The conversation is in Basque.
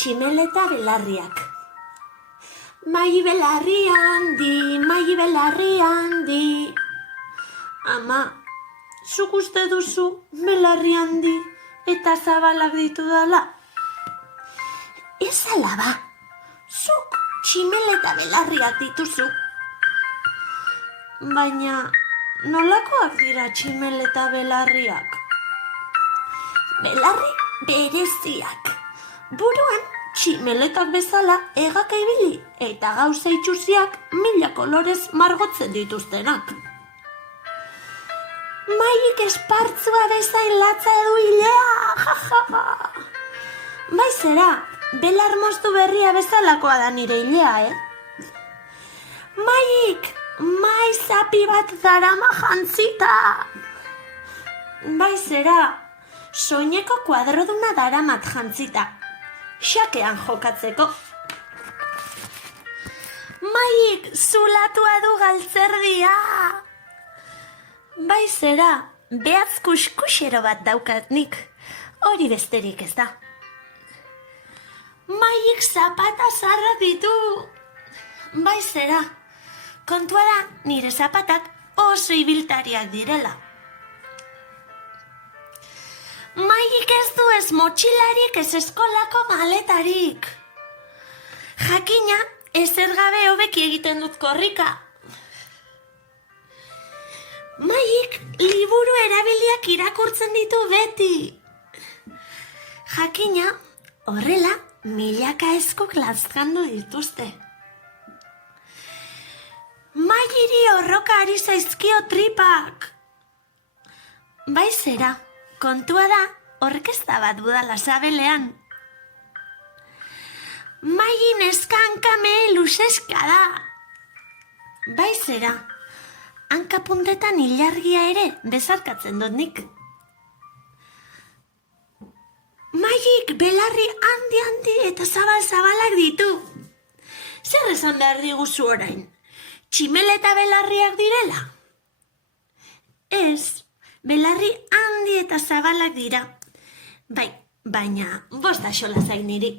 Tximeleta belarriak. Mai belarri handi. Ama, zuk uste duzu belarri handi eta zabalak ditu dala? Ez alaba, zuk tximeleta belarriak dituzu. Baina, nolakoak dira tximeleta belarriak? Belarri bereziak. Buruan, tximeletak bezala egak ibili eta gauza itxusiak mila kolorez margotzen dituztenak. Maik espartzua bezain latza du hilea, jajaja. Bai zera, belar moztu berria bezalakoa da nire hilea, Maik, mai zapi bat darama jantzita. Bai zera, soineko kuadroduna daramat jantzita. Xakean jokatzeko. Maik, zulatua du galtzerdia. Bai zera, behatz kuskusero bat daukat nik. Hori besterik ez da. Maik zapata zarra ditu. Bai zera, kontua da nire zapatak oso ibiltariak direla. Maik ez du ez motxilarik ez eskolako maletarik. Jakina, ezer gabe hobeki egiten dut korrika. Maik liburu erabiliak irakurtzen ditu beti. Jakina, horrela milaka eskuk lazkandu dituzte. Mairi horroka ari zaizkio tripak. Bai zera. Kontua da, orkesta bat budala sabelean. Maien eska hankame luzeska da. Bai zera, hankapuntetan ilargia ere bezarkatzen dut nik. Maiek belarri handi eta zabalak ditu. Zer esan behar diguzu orain? Tximeleta belarriak direla? Ez. Belarri handi eta zabalak dira. Bai, baina bost axola zain niri.